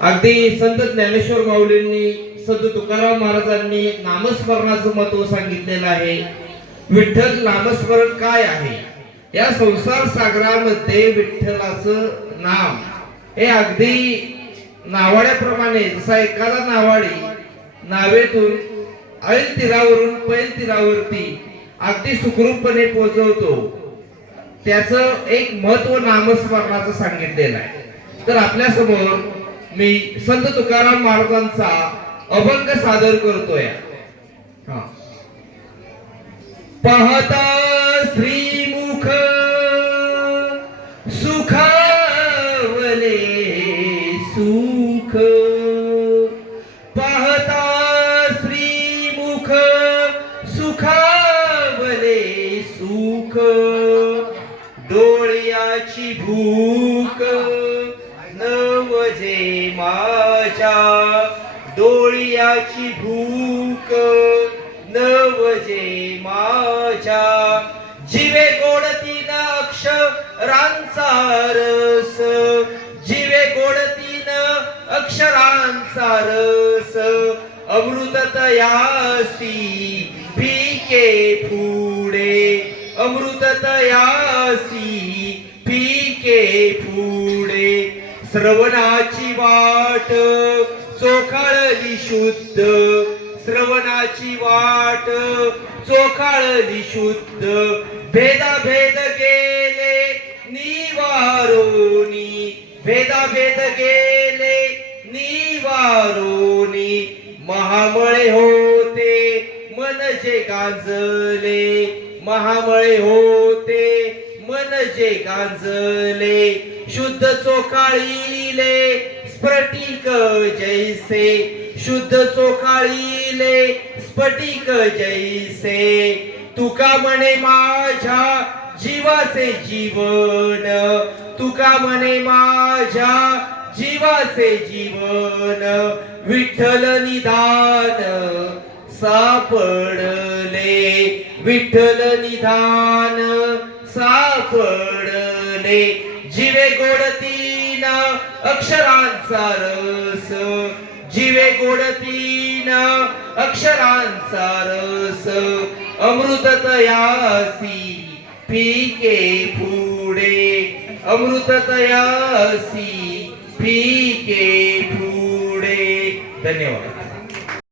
अगदी संत ज्ञानेश्वर माऊलींनी संत तुकाराम महाराजांनी नामस्मरणाचं महत्व सांगितलेलं आहे. विठ्ठल नामस्मरण काय आहे? या संसार सागरामध्ये विठ्ठलाचं नाम हे अगदी नावाड्याप्रमाणे, जसा एखादा नावाडी नावेतून ऐल तीरावरून पैल तीरावरती अगदी सुखरूपपणे पोहोचवतो, त्याचं एक महत्व नामस्मरणाचं सांगितलेलं आहे. तर आपल्या समोर मी संत तुकाराम महाराजांचा अभंग सादर करतोय. पाहता श्रीमुख सुखावले सुख, पाहता श्रीमुख सुखावले सुख, डोळ्याची भूक नवजे माझ्या, डोळ्याची भूक नवजे माझ्या, जीवे गोडतीन अक्षरांचा रस, जीवे गोडतीन अक्षरांचा रस, अमृत तयासी फिके फुडे, अमृत तयासी फिके फुडे, श्रवणाची वाट चोखाळली शुद्ध, श्रवणाची वाट चोखाळली शुद्ध, भेदाभेद गेले निवारोनी, भेदाभेद गेले निवारोनी, महामळे होते मन जे गांजले, महामळे होते मन जे गांजले, शुद्ध चोखाळीले स्फटिक जैसे, शुद्ध चोखाळीले स्फटिक जैसे, तुका म्हणे माझ्या जीवाचे जीवन, तुका म्हणे माझ्या जीवाचे जीवन, विठ्ठल निधान सापडले, विठ्ठल निधान सापडले, जीवे गोडतीन अक्षरांचा रस, जीवे गोडतीन अक्षरांचा रस, अमृत तयासी फिके फुडे, अमृत तयासी फिके फुडे. धन्यवाद.